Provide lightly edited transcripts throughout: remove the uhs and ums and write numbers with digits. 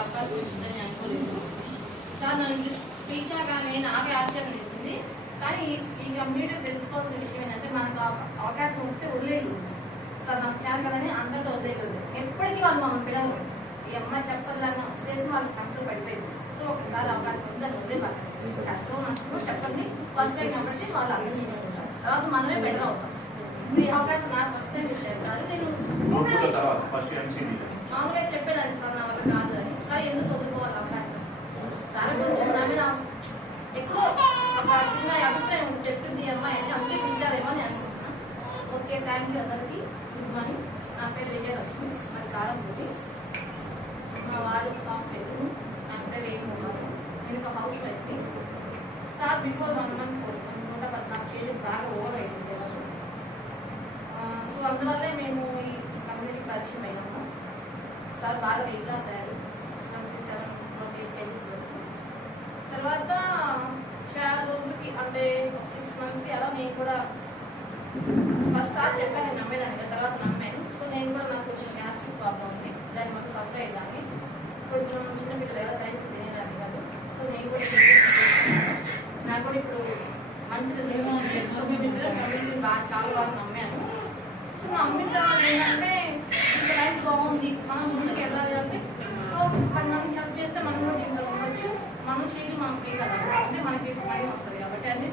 అవకాశం వచ్చిందని అనుకోలేదు. సార్ నన్ను పిలిచాగానే నాకే ఆశ్చర్యం ఇస్తుంది. కానీ ఈ కంప్యూటర్ తెలుసుకోవాల్సిన విషయం ఏంటంటే మనకు అవకాశం వస్తే వదిలేదు సార్, నాకు చేయాలి కదని అందరితో వదిలేదు. ఎప్పటికీ వాళ్ళు మమ్మల్ని పిల్లలు ఈ అమ్మాయి చెప్పదని ఉద్దేశం వాళ్ళకి కష్టం పడిపోయింది. సో ఒకసారి అవకాశం ఉందని వదిలేవాళ్ళు. కష్టం నష్టమో చెప్పండి, ఫస్ట్ టైం కాబట్టి వాళ్ళు అర్థం చేసుకుంటారు. తర్వాత మనమే బెటర్ అవుతాం. ఈ అవకాశం నాకు ఫస్ట్ టైం ఇచ్చారు సార్. నేను మామూలుగా చెప్పేదాన్ని సార్ నా వల్ల కాదు అని. కానీ ఎందుకు వదులుకోవాలి అవకాశం? చాలా కొంచెం నా మీద ఎక్కువ ఒక చిన్న అభిప్రాయం చెప్పింది అమ్మాయి అని అందుకే పిలిచారేమో అని అనుకుంటున్నాను. ఓకే, థ్యాంక్ యూ అందరికీ. Good morning. నా పేరు విజయలక్ష్మి, మరి కారంపూడి. మా వారు సాఫ్ట్వేర్, నా పేరు వేయమన్నారు. నేను ఒక హౌస్ వైఫ్ని సార్. బిఫోర్ 1 month 114 kg బాగా ఓవర్ అయింది సార్. సో అందువల్లే మేము ఈ కమ్యూనిటీ పరిచయం అయినాము సార్. బాగా వెయిట్ లాస్ అయ్యారు, 27-28 kg వరకు. తర్వాత చాలా రోజులకి అంటే 6 monthsకి అలా నేను కూడా ఫస్ట్ సార్ చెప్పాను నమ్మేదాన్ని, తర్వాత నమ్మాను. సో నేను కూడా నాకు కొంచెం గ్యాస్ట్రిక్ ప్రాబ్లం ఉంది, దాని వల్ల సఫర్ అయ్యేదాన్ని. కొంచెం చిన్నపిల్లలు ఎలా టైంకి తినేదాన్ని కాదు. సో నేను కూడా నాకు కూడా ఇప్పుడు మంచి కమ్యూనిటీ బాగా చాలా బాగా నమ్మాను. సో నమ్మిన తర్వాత ఏంటంటే ఇంత లైఫ్ బాగుంది, మనం ముందుకు వెళ్ళాలి అంటే 10 మందికి హెల్ప్ చేస్తే మనం కూడా ఇంత ఉండొచ్చు. మనం ఫ్రీగా మనం ఫ్రీ కదా అంటే మనకి మనీ వస్తుంది కాబట్టి అని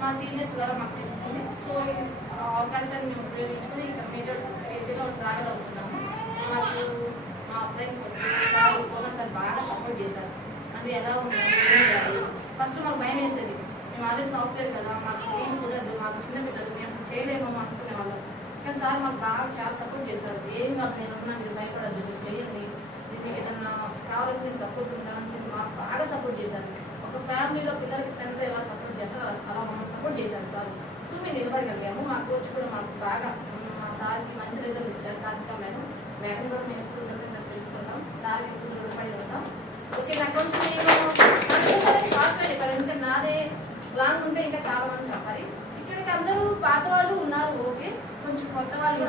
మా సీనియర్స్ ద్వారా మాకు తెలిసింది. సో అవకాశాన్ని మేము ఉపయోగించుకుని ఇక మీడియాలో ట్రావెల్ అవుతున్నాము. మాకు మా అబ్బాయి సార్ బాగా సపోర్ట్ చేశారు. అంటే ఎలా ఉంది ఫస్ట్ మాకు భయం వేసేది. మేము ఆల్రెడీ సాఫ్ట్వేర్ కదా, మాకు ఏం కుదరదు, మాకు చిన్నపిల్లలు మేము చేయలేమో అనుకునే వాళ్ళం. కానీ సార్ మాకు బాగా చాలా సపోర్ట్ చేశారు. ఏం కాదు, నేను ఉన్నా, మీరు భయపడద్దు, మీరు చేయండి, మీకు ఏదన్నా కావాలంటే నేను సపోర్ట్ ఉంటానని చెప్పి మాకు బాగా సపోర్ట్ చేశారు. ఒక ఫ్యామిలీలో పిల్లలకి తండ్రి ఎలా సపోర్ట్ చేస్తారో అలా మమ్మల్ని సపోర్ట్ చేశారు సార్. సో మేము నిలబడగలిగాము. మా కోచ్ కూడా మాకు బాగా మా సార్కి మంచి రిజల్ట్ ఇచ్చారు. కార్తిక మేడం కూడా మేము ఎప్పుడు తెలుసుకుంటాం, సార్ ఎప్పుడు నిలబడి ఉంటాం. ఓకే, నాకు కొంచెం నేను నాదే లాంగ్ ఉంటే ఇంకా చాలా మంది చెప్పాలి. ఇక్కడికి అందరూ పాత వాళ్ళు ఉన్నారు, ఓకే, కొంచెం కొత్త వాళ్ళు